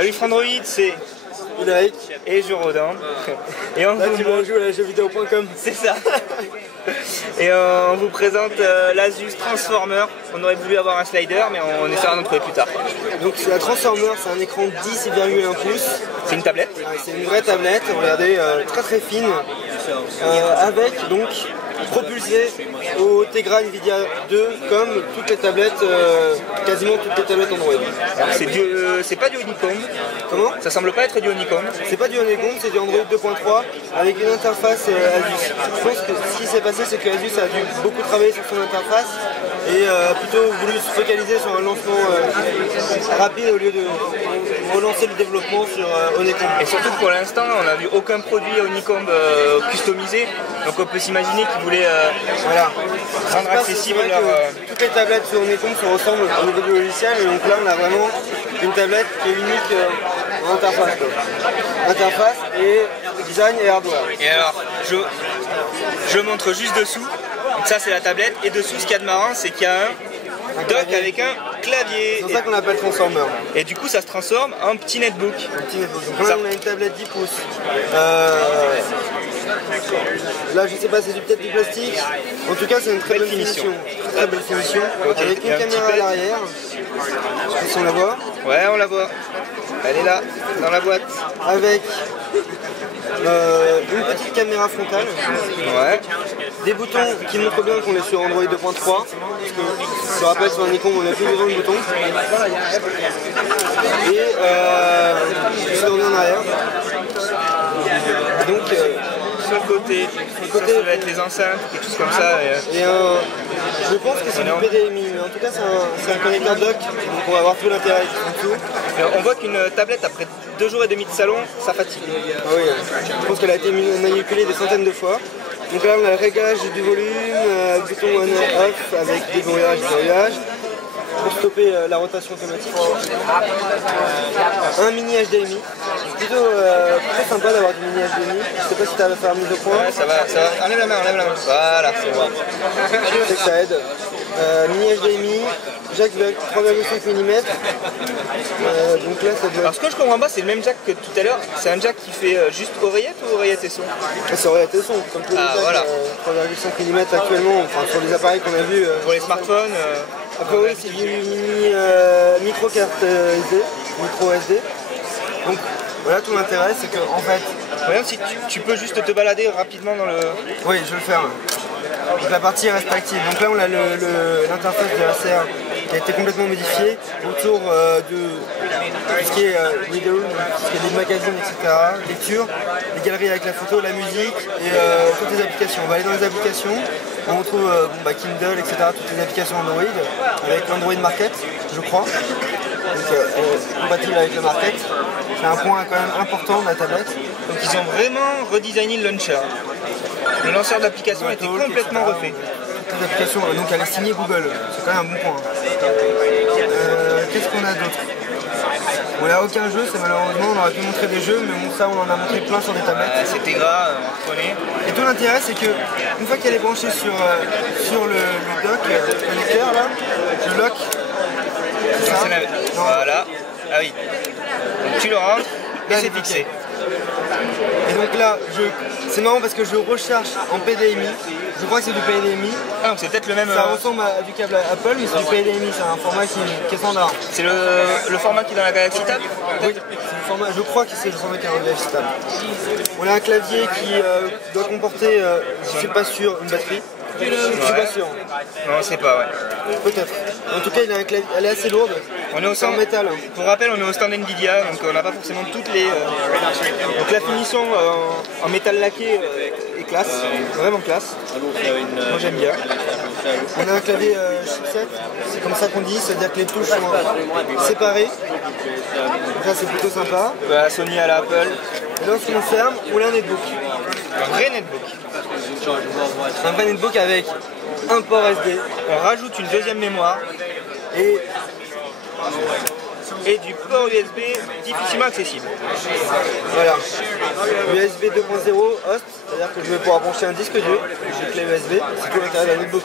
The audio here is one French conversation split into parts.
Salut Frandroid, c'est Ulrich et Jurodin. Et on là vous tu m'en joues à la jeuxvideo.com. C'est ça. Et on vous présente l'Asus Transformer. On aurait voulu avoir un slider, mais on essaiera d'en trouver plus tard. Donc la Transformer, c'est un écran 10,1 pouces. C'est une tablette. C'est une vraie tablette, regardez, très très fine, avec donc propulsé au Tegra Nvidia 2 comme toutes les tablettes, quasiment toutes les tablettes Android. C'est pas du Honeycomb. Comment? Ça semble pas être du Honeycomb. C'est pas du Honeycomb, c'est du Android 2.3 avec une interface Asus. Je pense que ce qui s'est passé, c'est que Asus a dû beaucoup travailler sur son interface et plutôt voulu se focaliser sur un lancement rapide au lieu de relancer le développement sur Honeycomb. Et surtout pour l'instant, on n'a vu aucun produit Honeycomb customisé, donc on peut s'imaginer qu'ils voulaient rendre accessible leur... Toutes les tablettes sur Honeycomb se ressemblent au niveau du logiciel, et donc là on a vraiment une tablette qui est unique en interface. Interface et design et hardware. Et alors, je montre juste dessous. Donc ça c'est la tablette, et dessous ce qu'il y a de marrant, c'est qu'il y a un dock avec un clavier. C'est pour ça qu'on appelle Transformer. Et du coup ça se transforme en petit netbook. Donc là on a une tablette 10 pouces. Là je sais pas, c'est peut-être du plastique. En tout cas c'est une très belle finition. Très belle finition. Okay. Avec une caméra à l'arrière. Je sais pas si on la voit. Ouais, on la voit. Elle est là, dans la boîte. Avec une petite caméra frontale. Ouais. Des boutons qui montrent bien qu'on est sur Android 2.3. Parce que je me rappelle sur un Nikon on n'a plus besoin de boutons. Et je reviens en arrière. Donc sur le côté, ça va être les enceintes, quelque chose comme ça. Je pense que c'est du PDMI, mais en tout cas c'est un connecteur dock, donc on va avoir tout l'intérêt en dessous. On voit qu'une tablette, après 2 jours et demi de salon, ça fatigue. Ah oui, je pense qu'elle a été manipulée des centaines de fois. Donc là on a le réglage du volume, bouton on-off avec déverrouillage et verrouillage, pour stopper la rotation automatique. Un mini HDMI, c'est plutôt très sympa d'avoir du mini HDMI. Je sais pas si tu as à faire mise au point. Ouais, ça va. Enlève la main. Voilà, c'est bon. Je sais que ça aide. Mini HDMI, jack de 3,5 mm. Donc là ça doit... Alors ce que je comprends pas, c'est le même jack que tout à l'heure. C'est un jack qui fait juste oreillette ou oreillette et son? C'est oreillette et son, comme tous les jacks voilà. 3,5 mm actuellement, enfin sur les appareils qu'on a vus. Pour les smartphones. Après oui, c'est du mini micro carte SD, micro SD. Donc voilà, tout l'intérêt, c'est que en fait... Regarde si tu peux juste te balader rapidement dans le... Oui, je vais le faire. Donc la partie reste active. Donc là on a l'interface de la CR qui a été complètement modifiée autour de tout ce qui est vidéo, tout ce qui est des magazines, etc. Lecture, les galeries avec la photo, la musique et toutes les applications. On va aller dans les applications, on retrouve Kindle, etc. Toutes les applications Android avec l'Android Market, je crois. Donc compatible avec le Market. C'est un point quand même important de la tablette. Donc ils ont vraiment redesigné le launcher. Le lanceur d'application a été complètement refait. Toutes les applications, donc elle est signée Google, c'est quand même un bon point. Qu'est-ce qu'on a d'autre? On n'a aucun jeu, c'est malheureusement, on aurait pu montrer des jeux, mais bon, ça on en a montré plein sur des tablettes. C'est Tegra, on connaît. Et tout l'intérêt c'est que une fois qu'elle est branchée sur le dock, le connecteur là, je lock. Voilà. Ah oui. Donc tu le rentres et c'est fixé. Et donc là, c'est marrant parce que je recharge en PDMI. Je crois que c'est du PDMI. Ah donc c'est peut-être le même... Ça ressemble à du câble Apple, mais c'est du PDMI, c'est un format qui est standard. C'est le format qui est dans la Galaxy Tab? Oui, je crois que c'est le format qui est dans la Galaxy Tab. On a un clavier qui doit comporter, je suis pas sûr, une batterie. Je suis pas sûr. Non, on sait pas, ouais. Peut-être. En tout cas, il a un clavier, elle est assez lourde. On est au stand en métal. Pour rappel, on est au stand Nvidia, donc on n'a pas forcément toutes les... Donc la finition en métal laqué est classe, vraiment classe. Moi j'aime bien. On a un clavier chipset, c'est comme ça qu'on dit, c'est-à-dire que les touches sont séparées. Donc ça c'est plutôt sympa. La Sony à la Apple. Et lorsqu'on ferme, on a un netbook. Un vrai netbook. Un vrai netbook avec un port SD. On rajoute une deuxième mémoire. Et et du port USB difficilement accessible. Voilà. USB 2.0 host, c'est-à-dire que je vais pouvoir brancher un disque dur, une clé USB, c'est tout l'intérêt d'un notebook.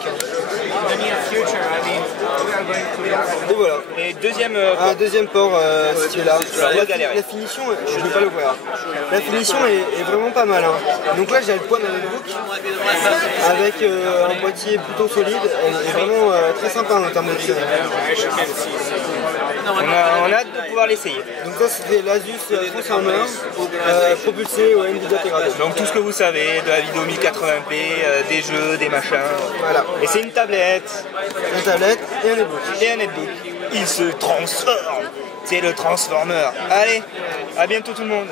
Et voilà. Et deuxième un deuxième port situé là. galérer. La finition, je ne vais pas le voir. La finition est vraiment pas mal. Hein. Donc là j'ai le poids d'un notebook avec un boîtier plutôt solide et vraiment très sympa en termes de design. on a hâte de pouvoir l'essayer. Donc ça c'était l'Asus Transformer propulsé au NVIDIA Tegra 2. Donc tout ce que vous savez de la vidéo 1080p, des jeux, des machins. Voilà. Et c'est une tablette. Une tablette et un netbook. Et un netbook. Il se transforme. C'est le Transformer. Allez, à bientôt tout le monde.